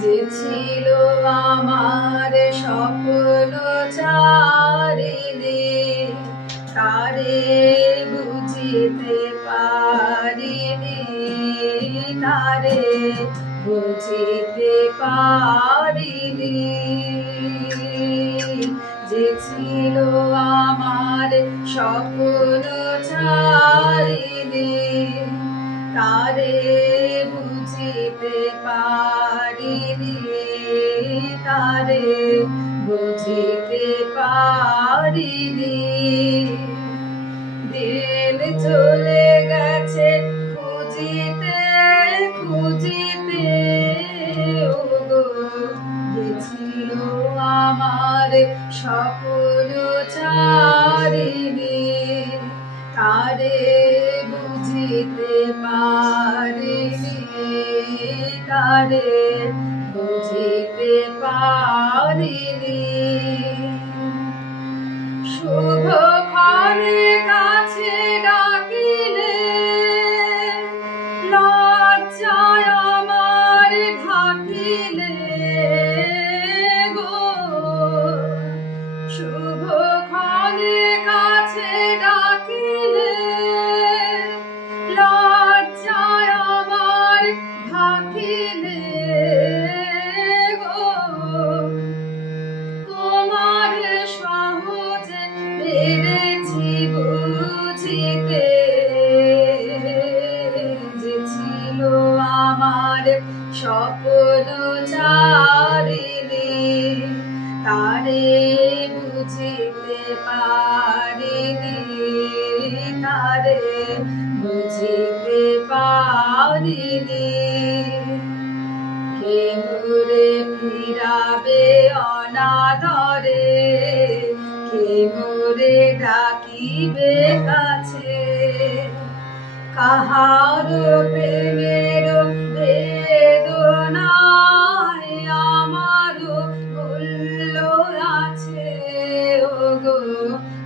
যে ছিল আমার স্বপ্ন চারিণী, তারে বুঝিতে পারিনি, তারে বুঝিতে পারিনি। যে ছিল আমার স্বপ্ন চারিণী, তারে বুঝিতে পারিনি, তারে বুঝিতে পারিনি। দিন চলে গেছে খুঁজিতে খুঁজিতে, ওগো যে ছিল আমার স্বপ্ন চারিণী, তারে বুঝিতে পারিনি, তারে বুঝিতে পারিনি। শুভ ক্ষণে কাছে ডাকিলে, লজ্জায় আমার ঢাকিলে গো। শুভ ক্ষণে কাছে ডাকিলে, লজ্জায় আমার ঢাকিলে গো। তোমার সহজে পেরেছি বুঝিতে, যে ছিল আমার স্বপ্ন চারিণী, তারে বুঝিতে পারিনি, তারে বুঝিতে পারিনি। কে মোরে ফিরাবে অনাদরে, কে মোরে ডাকিবে কাছে। কাহার প্রেমের বেদনায় আমার মূল্য আছে, ওগো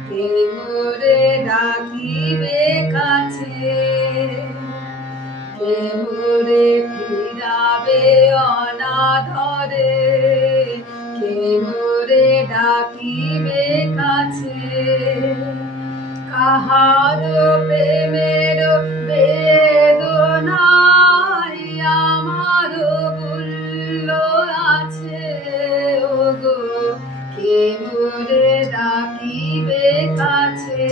কে মোরে ডাকিবে কাছে। কে মোরে ফিরাবে অনাদরে, কে মোরে ডাকিবে কাছে। কাহার প্রেমের বেদনায় আমার মূল্য আছে, ওগো কে মোরে ডাকিবে কাছে।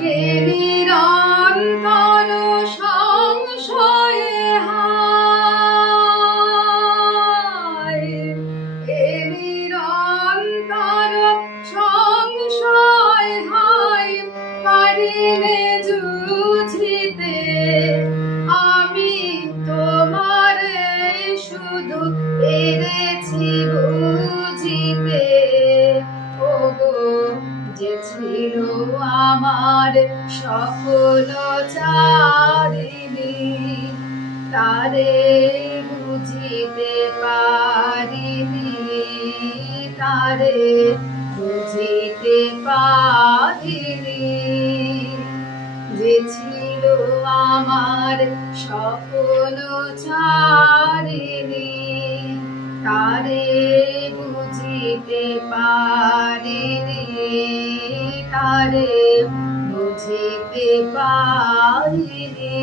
কে নিরন্তর সংশয়ে হায়, কে নিরন্তর সংশয় হায়, পারিলে যুঝিতে আমি তোমারে শুধু পেরেছি বুঝিতে। ওগো যে ছিল আমার স্বপ্ন চারিণী, তারে বুঝিতে পারিনি, তারে বুঝিতে পারিনি। যে ছিল আমার স্বপ্ন চারিণী, তারে বুঝিতে পারিনি, তারে বুঝিতে পারিনি।